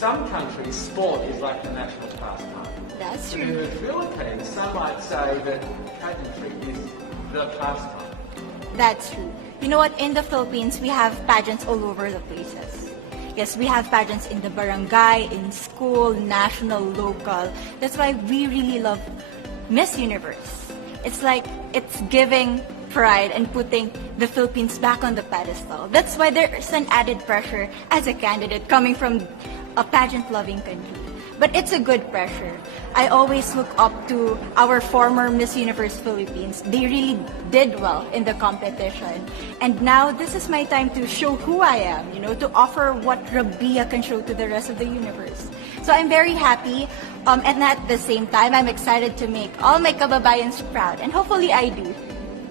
some countries, sport is like the national pastime. That's But in true. the Philippines, some might say that pageantry is the pastime. That's true. You know what? In the Philippines, we have pageants all over the places. Yes, we have pageants in the barangay, in school, national, local. That's why we really love Miss Universe. It's like it's giving pride and putting the Philippines back on the pedestal. That's why there's an added pressure as a candidate coming from a pageant-loving country. But it's a good pressure. I always look up to our former Miss Universe Philippines. They really did well in the competition. And now this is my time to show who I am, to offer what Rabiya can show to the rest of the universe. So I'm very happy, and at the same time, I'm excited to make all my kababayans proud, and hopefully I do.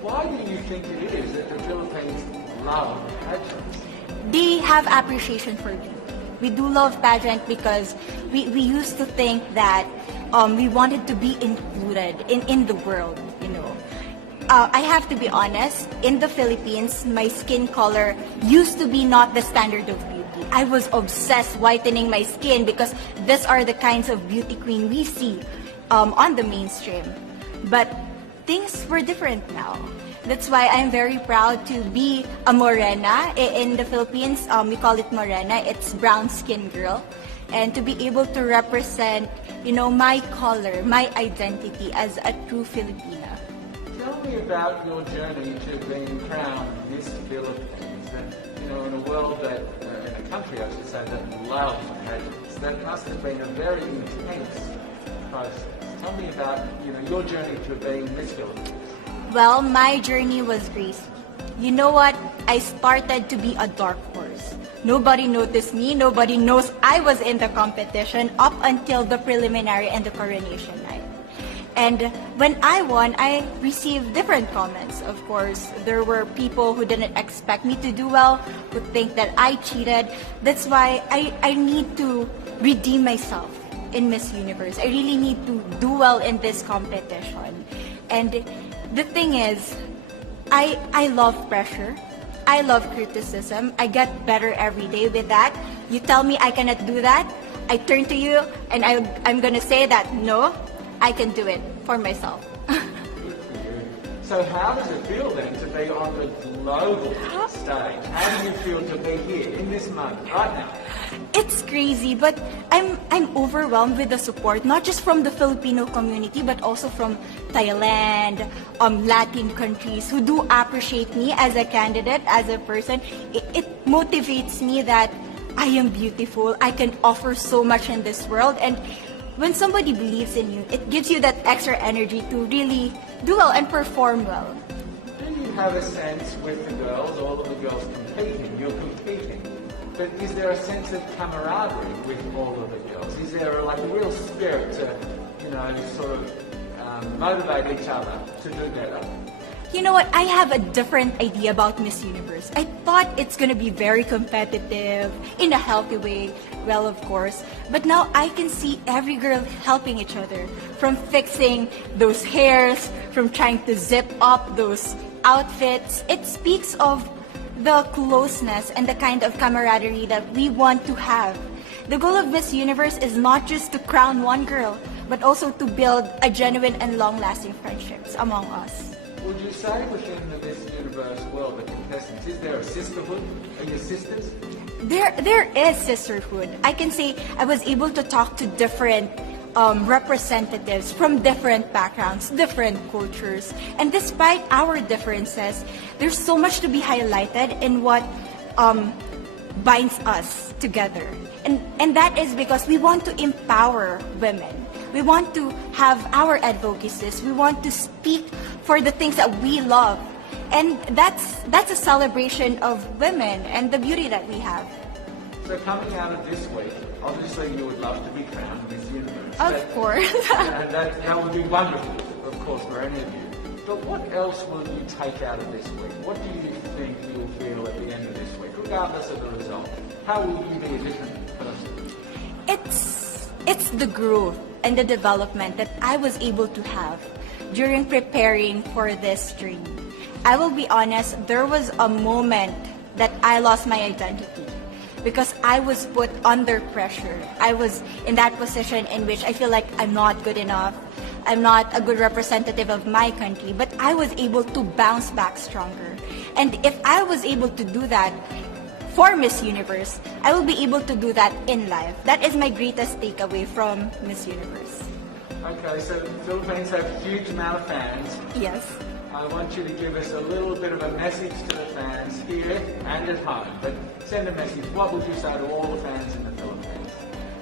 Why do you think it is that the Philippines love pageants? They have appreciation for beauty. We do love pageant because we used to think that we wanted to be included in the world, I have to be honest, in the Philippines, my skin color used to be not the standard of beauty. I was obsessed whitening my skin because these are the kinds of beauty queen we see on the mainstream. But things were different now. That's why I'm very proud to be a morena. In the Philippines, we call it morena. It's brown skin girl. And to be able to represent, my color, my identity as a true Filipina. Tell me about your journey to being crowned Miss Philippines. And, in a world that, in a country, I should say, that loves pageants, that must have been a very intense process. Tell me about, your journey to being Miss Philippines. Well, my journey was gracefully. You know what? I started to be a dark horse. Nobody noticed me. Nobody knows I was in the competition up until the preliminary and the coronation night. And when I won, I received different comments. Of course, there were people who didn't expect me to do well, who think that I cheated. That's why I need to redeem myself in Miss Universe. I really need to do well in this competition. And the thing is, I love pressure. I love criticism. I get better every day with that. You tell me I cannot do that, I turn to you and I'm going to say that, no, I can do it for myself. So how does it feel then to be on the global stage? How do you feel to be here in this moment, right now? It's crazy, but I'm overwhelmed with the support, not just from the Filipino community, but also from Thailand, Latin countries who do appreciate me as a candidate, as a person. It motivates me that I am beautiful, I can offer so much in this world, and when somebody believes in you, it gives you that extra energy to really do well and perform well. Do you have a sense with the girls, all of the girls competing, you're competing, but is there a sense of camaraderie with all of the girls? Is there a real spirit to, sort of motivate each other to do better? You know what? I have a different idea about Miss Universe. I thought it's gonna be very competitive, in a healthy way, well, of course. But now I can see every girl helping each other, from fixing those hairs, from trying to zip up those outfits. It speaks of the closeness and the kind of camaraderie that we want to have. The goal of Miss Universe is not just to crown one girl, but also to build a genuine and long-lasting friendships among us. Would you say within the Miss Universe world, the contestants, is there a sisterhood? Are you sisters? There is sisterhood. I can say I was able to talk to different representatives from different backgrounds, different cultures. And despite our differences, there's so much to be highlighted in what binds us together. And that is because we want to empower women. We want to have our advocacies. We want to speak for the things that we love. And that's a celebration of women and the beauty that we have. So coming out of this week, obviously you would love to be crowned Miss Universe. Of course. And that would be wonderful, of course, for any of you. But what else will you take out of this week? What do you think you'll feel at the end of this week, regardless of the result? How will you be a different person? It's the growth and the development that I was able to have during preparing for this dream. I will be honest, there was a moment that I lost my identity. because I was put under pressure. I was in that position in which I feel like I'm not good enough. I'm not a good representative of my country, but I was able to bounce back stronger. And if I was able to do that for Miss Universe, I will be able to do that in life. That is my greatest takeaway from Miss Universe. Okay, so the Philippines have a huge amount of fans. Yes. I want you to give us a little bit of a message to the fans here and at home. But send a message. What would you say to all the fans in the Philippines?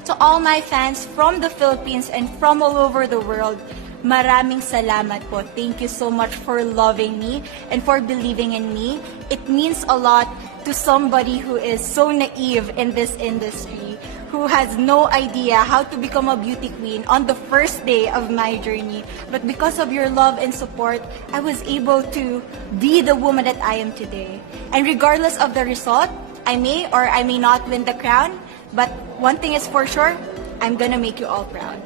To all my fans from the Philippines and from all over the world, maraming salamat po. Thank you so much for loving me and for believing in me. It means a lot to somebody who is so naive in this industry, who has no idea how to become a beauty queen on the first day of my journey. But because of your love and support, I was able to be the woman that I am today. And regardless of the result, I may or I may not win the crown, but one thing is for sure, I'm gonna make you all proud.